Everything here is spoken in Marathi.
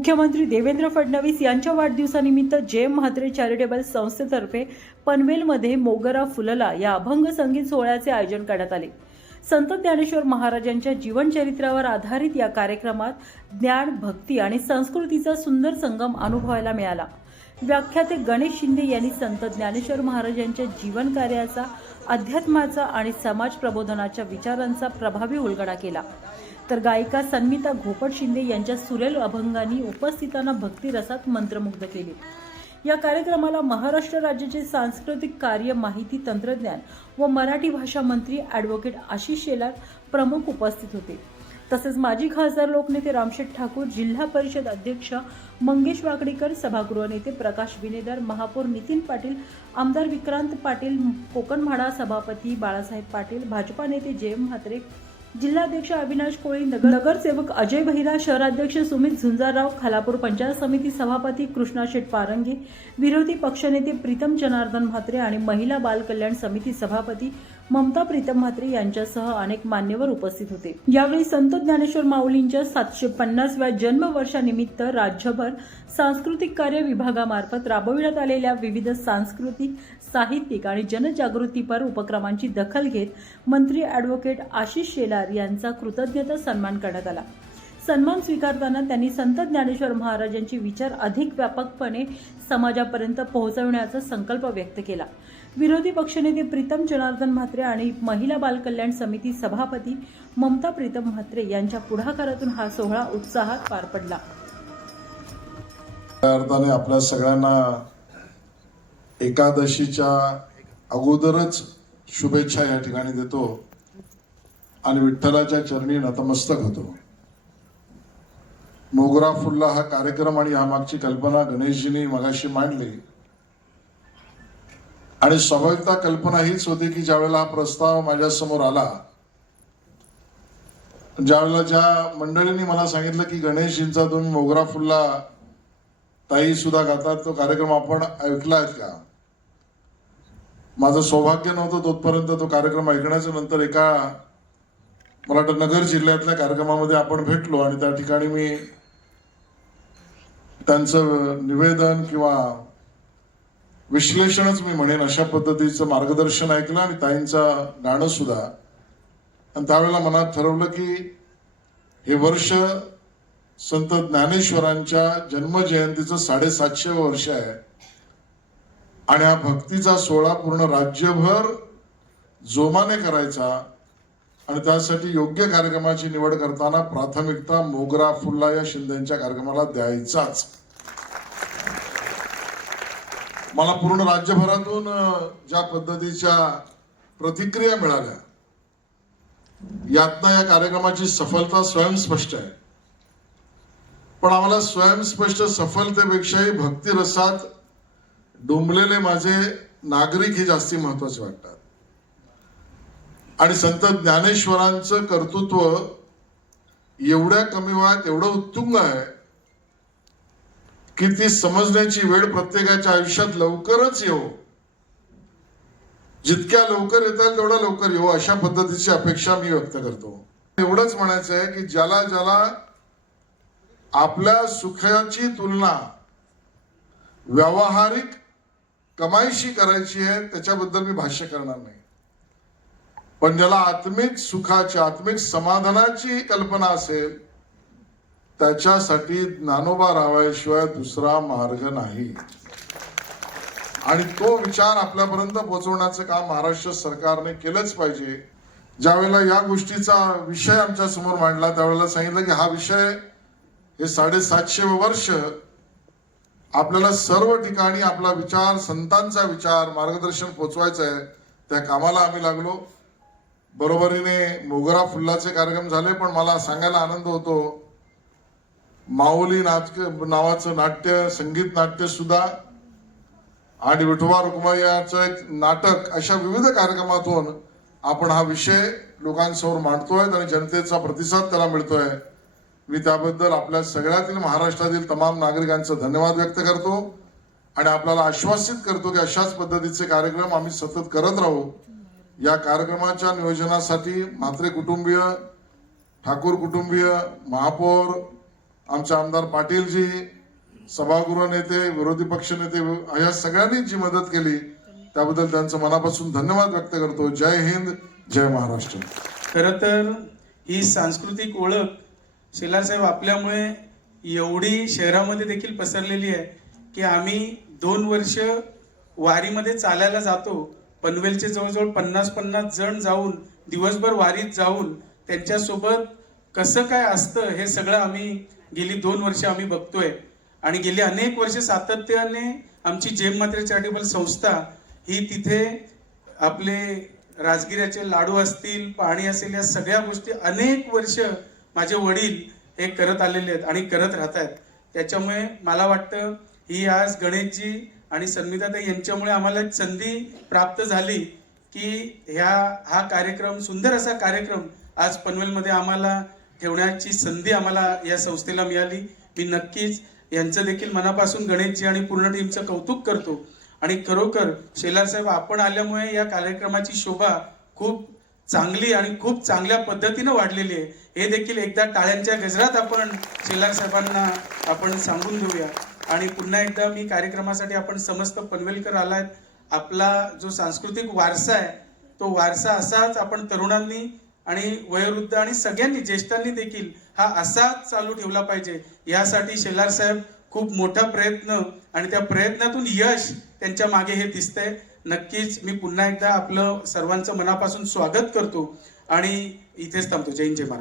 मुख्यमंत्री देवेंद्र फडणवीस यांच्या वाढदिवसानिमित्त जय म्हात्रे चॅरिटेबल संस्थेतर्फे पनवेलमध्ये मोगरा फुलला या अभंग संगीत सोहळ्याचे आयोजन करण्यात आले। संत ज्ञानेश्वर महाराजांच्या जीवनचरित्रावर आधारित या कार्यक्रमात ज्ञान, भक्ती आणि संस्कृतीचा सुंदर संगम अनुभवायला मिळाला। व्याख्याते गणेश शिंदे यांनी संत ज्ञानेश्वर महाराजांच्या जीवन कार्याचा, अध्यात्माचा आणि समाज प्रबोधनाच्या विचारांचा प्रभावी उलगडा केला। तर गायिका सन्मिता घोपट शिंदे यांच्या सुरेल अभंगांनी उपस्थितांना भक्तिरसात मंत्रमुग्ध केले। या कार्यक्रमाला महाराष्ट्र राज्याचे सांस्कृतिक कार्य, माहिती तंत्रज्ञान व मराठी भाषा मंत्री ॲडव्होकेट आशिष शेलार प्रमुख उपस्थित होते। तसेच माजी खासदार लोकनेते रामशेठ ठाकूर, जिल्हा परिषद अध्यक्ष मंगेश वाकडेकर, सभागृह नेते प्रकाश विनेदार, महापौर नितीन पाटील, आमदार विक्रांत पाटील, कोकण म्हाडा सभापती बाळासाहेब पाटील, भाजपा नेते जय म्हात्रे, जिल्हाध्यक्ष अविनाश कोळी, नगरसेवक अजय बहिरा, शहराध्यक्ष सुमित झुंजारराव, खालापूर पंचायत समिती सभापती कृष्णा शेठ पारंगे, विरोधी पक्षनेते प्रीतम जनार्दन म्हात्रे आणि महिला बाल कल्याण समिती सभापती ममता प्रीतम म्हात्रे यांच्यासह अनेक मान्यवर उपस्थित होते। यावेळी संत ज्ञानेश्वर माऊलींच्या 750व्या जन्मवर्षानिमित्त राज्यभर सांस्कृतिक कार्य विभागामार्फत राबविण्यात आलेल्या विविध सांस्कृतिक, साहित्यिक आणि जनजागृतीपर उपक्रमांची दखल घेत मंत्री ॲडव्होकेट आशिष शेलार यांचा कृतज्ञता सन्मान करण्यात आला। सन्मान स्वीकारताना त्यांनी संत ज्ञानेश्वर महाराजांचे विचार अधिक व्यापकपणे समाजापर्यंत पोहोचवण्याचा संकल्प व्यक्त केला। विरोधी पक्षनेते प्रीतम जनार्दन म्हात्रे आणि महिला बाल कल्याण समिती सभापती ममता प्रीतम म्हात्रे यांच्या पुढाकारातून हा सोहळा उत्साहात पार पडला। अर्थाने आपल्या सगळ्यांना एकादशीच्या अगोदरच शुभेच्छा या ठिकाणी देतो आणि विठ्ठलाच्या चरणी नतमस्तक होतो। मोगरा फुलला हा कार्यक्रम आणि यामागची कल्पना गणेशजींनी मगाशी मांडली आणि स्वाभाविकता कल्पना हीच होती की ज्यावेळेला हा प्रस्ताव माझ्या समोर आला, ज्यावेळेला ज्या मंडळींनी मला सांगितलं की गणेशजींचा तुम्ही मोगरा फुलला ताई सुद्धा गातात, तो कार्यक्रम आपण ऐकलाय का? माझं सौभाग्य नव्हतं तोपर्यंत तो कार्यक्रम ऐकण्याच्या नंतर एका मला वाटतं नगर जिल्ह्यातल्या कार्यक्रमामध्ये आपण भेटलो आणि त्या ठिकाणी मी त्यांचं निवेदन किंवा विश्लेषणच मी म्हणेन अशा पद्धतीचं मार्गदर्शन ऐकलं आणि ताईंचं गाणं सुद्धा। आणि त्यावेळेला मनात ठरवलं की हे वर्ष संत ज्ञानेश्वरांच्या जन्मजयंतीचं 750 वर्ष आहे आणि हा भक्तीचा सोहळा पूर्ण राज्यभर जोमाने करायचा आणि त्यासाठी योग्य कार्यक्रमाची निवड करताना प्राथमिकता मोगरा फुलला या शिंदेच्या कार्यक्रमाला द्यायचाच। मला पूर्ण राज्यभरातून ज्या पद्धतीच्या प्रतिक्रिया मिळाल्या यातनं या कार्यक्रमाची सफलता स्वयंस्पष्ट आहे। पण आम्हाला स्वयंस्पष्ट सफलतेपेक्षाही भक्तिरसात डुंबलेले माझे नागरिक हे जास्ती महत्वाचे वाटतात आणि संत ज्ञानेश्वरांचं कर्तृत्व एवढ्या कमी वयात एवढं उत्तुंग आहे की ती समजण्याची वेळ प्रत्येकाच्या आयुष्यात लवकरच येऊ, जितक्या लवकर येता येईल तेवढा लवकर येऊ अशा पद्धतीची अपेक्षा मी व्यक्त करतो। एवढंच म्हणायचं आहे की ज्याला ज्याला आपल्या सुखाची तुलना व्यावहारिक कमाईशी करायची आहे त्याच्याबद्दल मी भाष्य करणार नाही, पण ज्याला आत्मिक सुखाची, आत्मिक समाधानाची कल्पना असेल त्याच्यासाठी ज्ञानोबा रावाशिवाय दुसरा मार्ग नाही आणि तो विचार आपल्यापर्यंत पोहोचवण्याचं काम महाराष्ट्र सरकारने केलंच पाहिजे। ज्यावेळेला या गोष्टीचा विषय आमच्या समोर मांडला त्यावेळेला सांगितलं की हा विषय हे 750 वर्ष आपल्याला सर्व ठिकाणी आपला विचार, संतांचा विचार, मार्गदर्शन पोचवायचं आहे। त्या कामाला आम्ही लागलो। बरोबरीने मोगरा फुल्लाचे कार्यक्रम झाले, पण मला सांगायला आनंद होतो माऊली नावाचं नाट्य, संगीत नाट्य सुद्धा आणि विठोबा रुक्माईचं एक नाटक अशा विविध कार्यक्रमातून आपण हा विषय लोकांसमोर मांडतोय आणि जनतेचा प्रतिसाद त्याला मिळतोय। मी त्याबद्दल आपल्या सगळ्यातील महाराष्ट्रातील तमाम नागरिकांचा धन्यवाद व्यक्त करतो आणि आपल्याला आश्वासित करतो की अशाच पद्धतीचे कार्यक्रम आम्ही सतत करत राहू। या कार्यक्रमाच्या नियोजनासाठी म्हात्रे कुटुंबीय, ठाकूर कुटुंबीय, महापौर, आमचे आमदार पाटीलजी, सभागृह नेते, विरोधी पक्ष नेते या सगळ्यांनी जी मदत केली त्याबद्दल त्यांचं मनापासून धन्यवाद व्यक्त करतो. जय हिंद, जय महाराष्ट्र. खरं तर ही सांस्कृतिक ओळख शेलार साहेब आपल्यामुळे एवढी शहरामध्ये देखील पसरलेली आहे की आम्ही 2 वर्ष वारीमध्ये चालायला जातो. पनवेलचे जवळजवळ 50 जण जाऊन दिवसभर वारीत जाऊन त्यांच्यासोबत कसं काय असतं हे सगळं आम्ही गेली 2 वर्ष आम्ही बघतोय. आणि गेली अनेक वर्ष सातत्याने आमची जेम म्हात्रे चॅरिटेबल संस्था ही तिथे आपले राजगिऱ्याचे लाडू असतील, पाणी असेल, या सगळ्या गोष्टी अनेक वर्ष माझे वडील हे करत आलेले आहेत आणि करत राहत आहेत. त्याच्यामुळे मला वाटतं ही आज गणेशजी आणि सन्मिताताई यांच्यामुळे आम्हाला एक संधी प्राप्त झाली की हा कार्यक्रम, सुंदर असा कार्यक्रम आज पनवेलमध्ये आम्हाला ठेवण्याची संधी आम्हाला या संस्थेला मिळाली. मी नक्कीच यांचं देखील मनापासून गणेशजी आणि पूर्ण टीमचं कौतुक करतो. आणि खरोखर शेलार साहेब आपण आल्यामुळे या कार्यक्रमाची शोभा खूप चांगली आणि खूप चांगल्या पद्धतीनं वाढलेली आहे. हे देखील एकदा टाळ्यांच्या गजरात आपण शेलार साहेबांना आपण सांगून देऊया. आणि पुन्हा एकदा मी कार्यक्रमासाठी आपण समस्त पनवेलकर आलात. आपला जो सांस्कृतिक वारसा आहे तो वारसा असाच आपण तरुणांनी आणि वयोवृद्ध आणि सगळ्यांनी, ज्येष्ठांनी देखील हा असाच चालू ठेवला पाहिजे. यासाठी शेलार साहेब खूप मोठा प्रयत्न आणि त्या प्रयत्नातून यश त्यांच्या मागे हे दिसतंय. नक्कीच मी पुन्हा एकदा आपलं सर्वांचं मनापासून स्वागत करतो आणि इथेच थांबतो. जय हिंद, जय महाराष्ट्र.